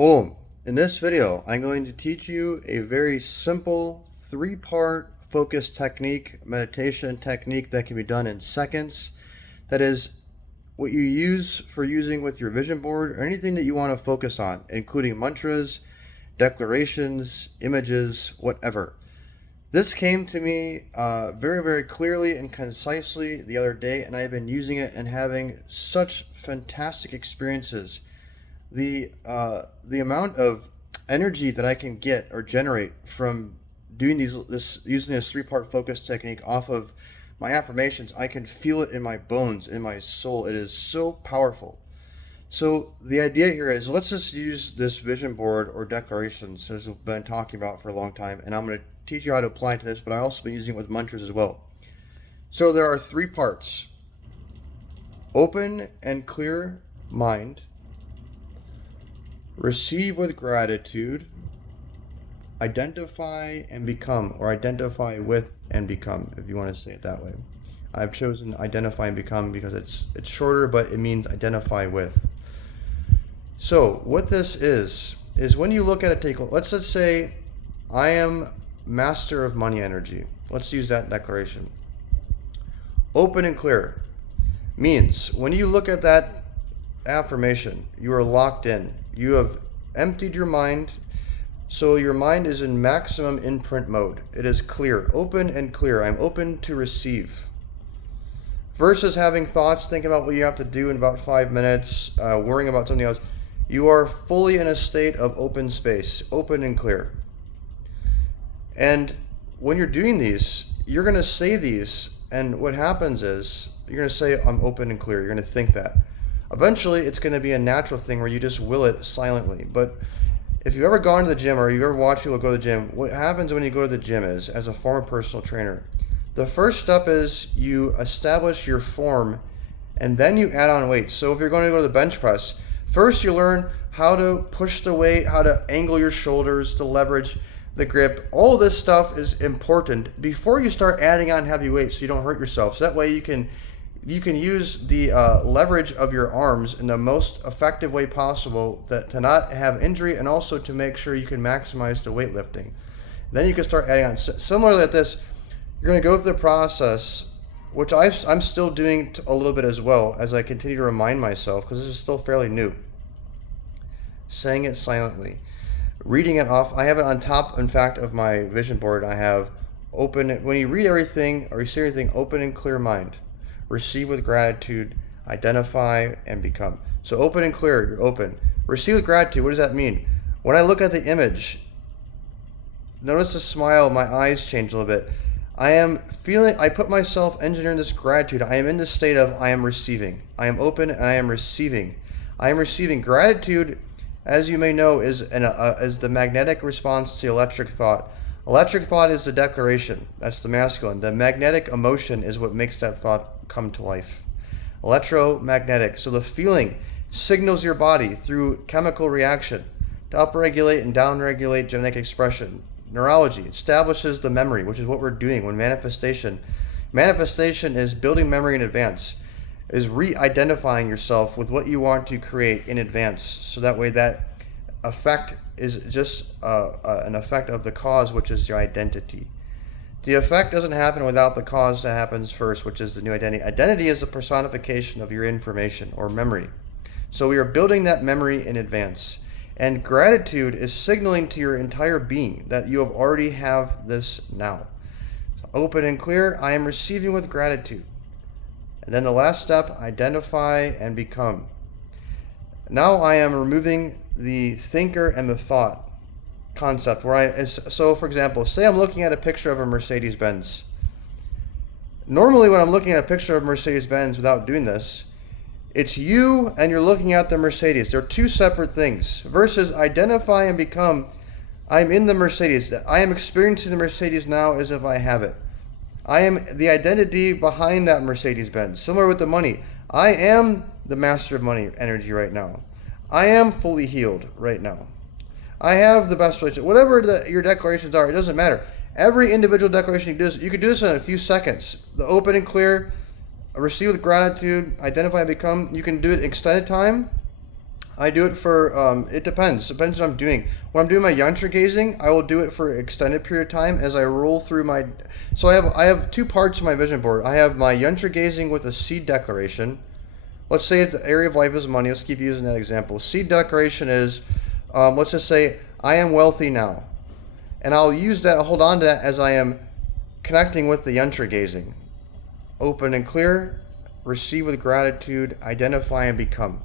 Boom. In this video, I'm going to teach you a very simple three-part focus technique, meditation technique that can be done in seconds. That is what you use for using with your vision board or anything that you want to focus on, including mantras, declarations, images, whatever. This came to me very, very clearly and concisely the other day, and I've been using it and having such fantastic experiences. The amount of energy that I can get or generate from doing using this three-part focus technique off of my affirmations, I can feel it in my bones, in my soul. It is so powerful. So the idea here is, let's just use this vision board or declarations as we've been talking about for a long time, and I'm going to teach you how to apply to this, but I also been using it with mantras as well. So there are three parts: open and clear mind, receive with gratitude, identify and become, or identify with and become, if you want to say it that way. I've chosen identify and become because it's shorter, but it means identify with. So what this is when you look at it, let's just say I am master of money energy. Let's use that declaration. Open and clear means when you look at that affirmation, you are locked in. You have emptied your mind, so your mind is in maximum imprint mode. It is clear, open and clear. I'm open to receive. Versus having thoughts, thinking about what you have to do in about 5 minutes, worrying about something else. You are fully in a state of open space, open and clear. And when you're doing these, you're going to say these, and what happens is you're going to say, I'm open and clear. You're going to think that. Eventually, it's going to be a natural thing where you just will it silently. But if you've ever gone to the gym or you've ever watched people go to the gym, what happens when you go to the gym is, as a former personal trainer, the first step is you establish your form and then you add on weight. So if you're going to go to the bench press, first you learn how to push the weight, how to angle your shoulders, to leverage the grip. All this stuff is important before you start adding on heavy weights so you don't hurt yourself. So that way you can use the leverage of your arms in the most effective way possible to not have injury, and also to make sure you can maximize the weightlifting. Then you can start adding on. Similarly at this, you're going to go through the process, which I'm still doing a little bit as well as I continue to remind myself, because this is still fairly new. Saying it silently. Reading it off. I have it on top, in fact, of my vision board. I have open. When you read everything or you see everything, open and clear mind. Receive with gratitude, identify and become. So open and clear, you're open. Receive with gratitude, what does that mean? When I look at the image, notice the smile, my eyes change a little bit. I put myself engineering this gratitude. I am in this state of I am receiving. I am open and I am receiving. I am receiving. Gratitude, as you may know, is the magnetic response to electric thought. Electric thought is the declaration. That's the masculine. The magnetic emotion is what makes that thought come to life. Electromagnetic. So the feeling signals your body through chemical reaction to upregulate and downregulate genetic expression. Neurology establishes the memory, which is what we're doing when manifestation is building memory in advance, is re-identifying yourself with what you want to create in advance, so that way that effect is just an effect of the cause, which is your identity. The effect doesn't happen without the cause that happens first, which is the new identity. Identity is a personification of your information or memory. So we are building that memory in advance. And gratitude is signaling to your entire being that you have already have this now. So open and clear, I am receiving with gratitude. And then the last step, identify and become. Now I am removing the thinker and the thought concept. So for example, say I'm looking at a picture of a Mercedes-Benz. Normally when I'm looking at a picture of Mercedes-Benz without doing this, it's you and you're looking at the Mercedes. They're two separate things. Versus identify and become, I'm in the Mercedes. I am experiencing the Mercedes now as if I have it. I am the identity behind that Mercedes-Benz. Similar with the money. I am the master of money energy right now. I am fully healed right now. I have the best relationship. Whatever your declarations are, it doesn't matter. Every individual declaration you can do this in a few seconds. The open and clear, receive with gratitude, identify and become. You can do it extended time. I do it for, it depends. Depends what I'm doing. When I'm doing my yantra gazing, I will do it for an extended period of time as I roll through my. So I have two parts of my vision board. I have my yantra gazing with a seed declaration. Let's say the area of life is money. Let's keep using that example. Seed declaration is, let's just say, I am wealthy now. And I'll use that, I'll hold on to that as I am connecting with the yantra gazing. Open and clear, receive with gratitude, identify and become.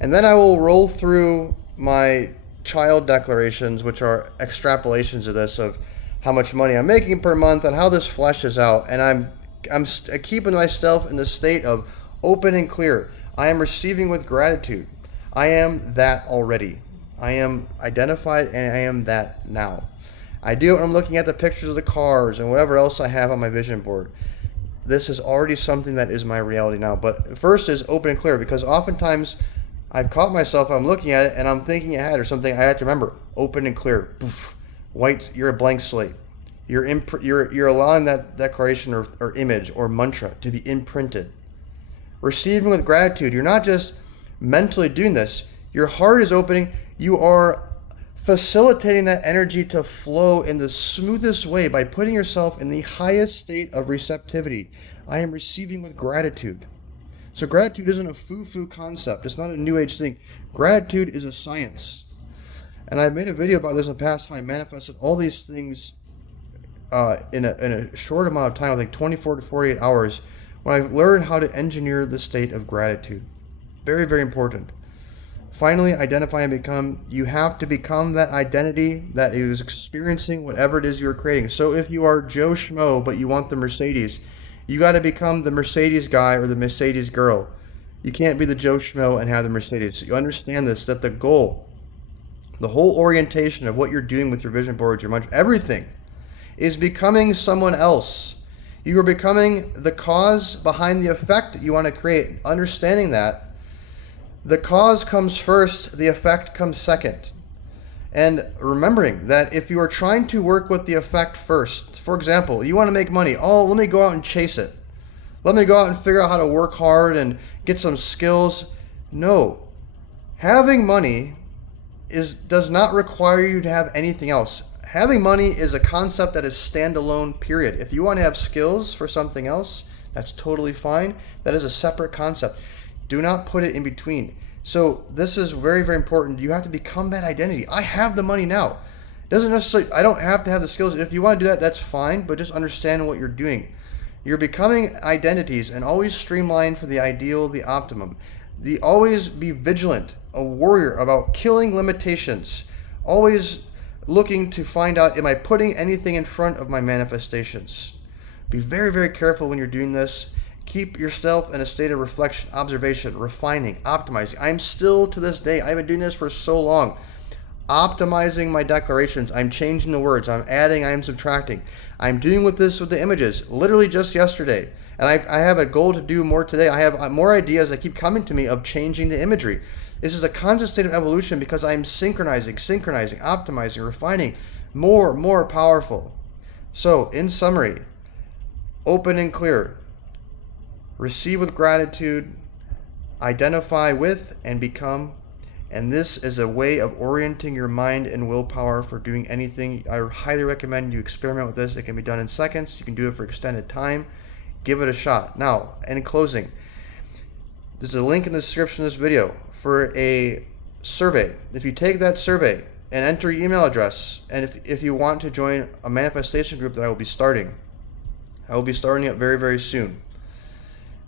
And then I will roll through my child declarations, which are extrapolations of this, of how much money I'm making per month and how this fleshes out. And I'm keeping myself in the state of open and clear. I am receiving with gratitude. I am that already. I am identified and I am that now. I do it when I'm looking at the pictures of the cars and whatever else I have on my vision board. This is already something that is my reality now. But first is open and clear, because oftentimes I've caught myself, I'm looking at it and I'm thinking ahead or something. I have to remember, open and clear. Poof. White, you're a blank slate. You're allowing that declaration or image or mantra to be imprinted. Receiving with gratitude. You're not just mentally doing this. Your heart is opening. You are facilitating that energy to flow in the smoothest way by putting yourself in the highest state of receptivity. I am receiving with gratitude. So gratitude isn't a foo-foo concept. It's not a new age thing. Gratitude is a science. And I've made a video about this in the past, how I manifested all these things in a short amount of time, I think 24 to 48 hours, when I learned how to engineer the state of gratitude. Very, very important. Finally, identify and become. You have to become that identity that is experiencing whatever it is you're creating. So if you are Joe Schmo, but you want the Mercedes, you got to become the Mercedes guy or the Mercedes girl. You can't be the Joe Schmo and have the Mercedes. You understand this, that the goal, the whole orientation of what you're doing with your vision boards, your mantra, everything is becoming someone else. You are becoming the cause behind the effect that you want to create. Understanding that the cause comes first, the effect comes second. And remembering that if you are trying to work with the effect first, for example, you want to make money. Oh, let me go out and chase it. Let me go out and figure out how to work hard and get some skills. No. Having money does not require you to have anything else. Having money is a concept that is standalone, period. If you want to have skills for something else, that's totally fine. That is a separate concept. Do not put it in between. So this is very, very important. You have to become that identity. I have the money now. It doesn't necessarily, I don't have to have the skills. If you want to do that, that's fine, but just understand what you're doing. You're becoming identities, and always streamline for the ideal, the optimum. Always be vigilant, a warrior about killing limitations. Always looking to find out, am I putting anything in front of my manifestations? Be very, very careful when you're doing this. Keep yourself in a state of reflection, observation, refining, optimizing. I'm still, to this day, I've been doing this for so long, optimizing my declarations. I'm changing the words. I'm adding, I'm subtracting. I'm doing with the images, literally just yesterday. And I have a goal to do more today. I have more ideas that keep coming to me of changing the imagery. This is a constant state of evolution because I'm synchronizing, optimizing, refining, more powerful. So, in summary, open and clear. Receive with gratitude, identify with, and become. And this is a way of orienting your mind and willpower for doing anything. I highly recommend you experiment with this. It can be done in seconds. You can do it for extended time. Give it a shot. Now, in closing, there's a link in the description of this video for a survey. If you take that survey and enter your email address, and if you want to join a manifestation group that I will be starting it very, very soon.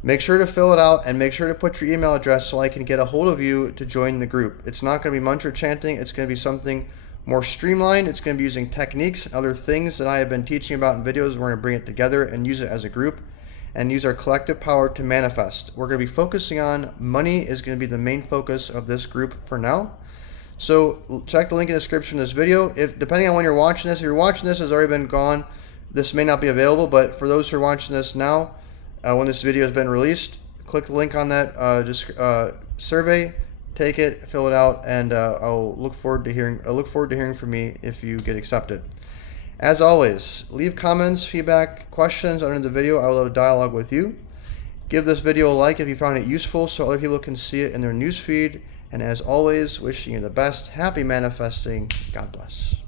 Make sure to fill it out and make sure to put your email address so I can get a hold of you to join the group. It's not going to be mantra chanting. It's going to be something more streamlined. It's going to be using techniques and other things that I have been teaching about in videos. We're going to bring it together and use it as a group and use our collective power to manifest. We're going to be focusing on money is going to be the main focus of this group for now. So check the link in the description of this video. If depending on when you're watching this, if you're watching this, has already been gone, this may not be available, but for those who are watching this now, when this video has been released, click the link on that survey, take it, fill it out, and I'll look forward to hearing from me if you get accepted. As always, leave comments, feedback, questions under the video. I will have a dialogue with you. Give this video a like if you found it useful so other people can see it in their newsfeed. And as always, wishing you the best. Happy manifesting. God bless.